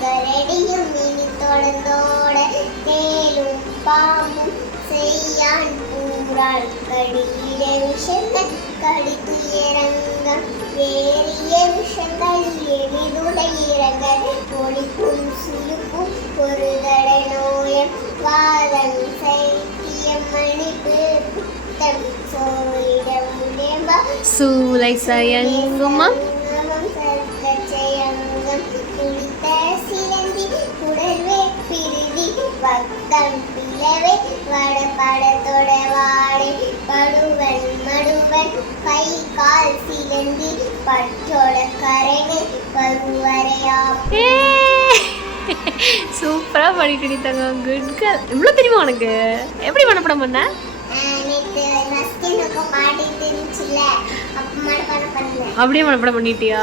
കരടിയും മിനിത്തോളത്തോടെ തേലും പാമ്പും ചെയ്യാൻ പൂറാൾ കടിയിലെ വിഷങ്ങൾ കടിത്തുയരങ്കം വേറിയ വിഷങ്ങളിലെഴുതുടയിരങ്ങൾ പൊളിക്കും സുലുക്കും ഒരു തടനോയം വാദം സൈത്യം മണിപ്പുത്തം സോയിടമുടേമ്പ സൂലൈസയങ്ങുമ பக்தம் பிளவை வடபடத்தோட வாடை படுவன் மடுவன் கை கால் சிலந்தி பற்றோட கரணை பருவரையா. சூப்பரா பண்ணிட்டு தங்க. Good girl. இவ்வளவு தெரியுமா உனக்கு? எப்படி மனப்பாடம் பண்ண? நேத்து நஸ்கினுக்கு பாடி தெரிஞ்சுல அப்ப மனப்பாடம் பண்ணல. அப்படியே மனப்பாடம் பண்ணிட்டியா?